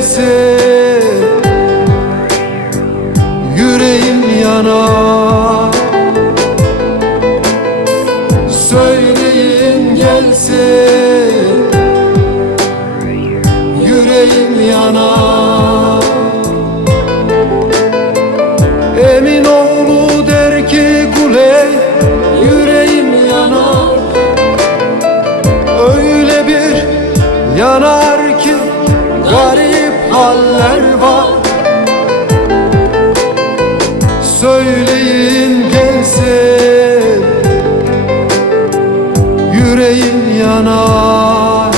gelse yüreğim yanar. Söyleyin gelse yüreğim yanar. Eminoğlu der ki Guley, yüreğim yanar. Öyle bir yanar ki garip haller var. Söyleyin gelse yüreğim yanar.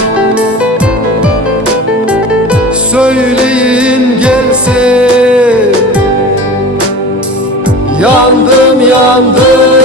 Söyleyin gelse yandım yandım.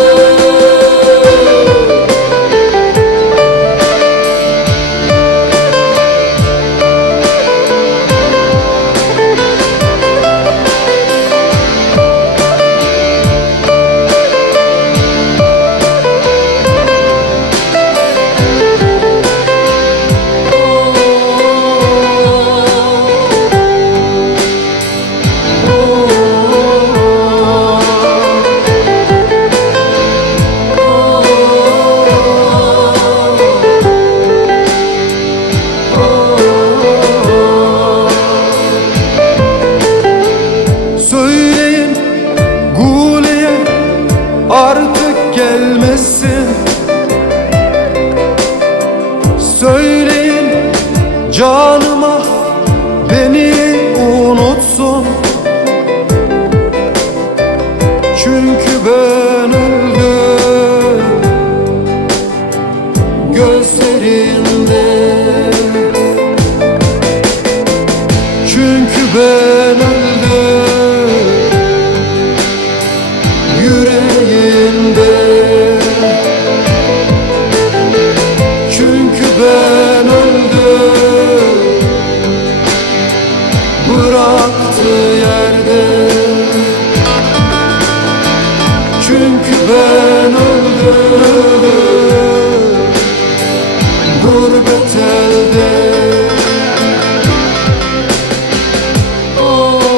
Artık gelmesin. Söyleyin canıma beni unutsun. Çünkü ben öldüm gözlerinde. Çünkü ben öldüm yüreğinde. Çünkü ben öldüm bıraktığı yerde. Çünkü ben öldüm gurbet elde. Oh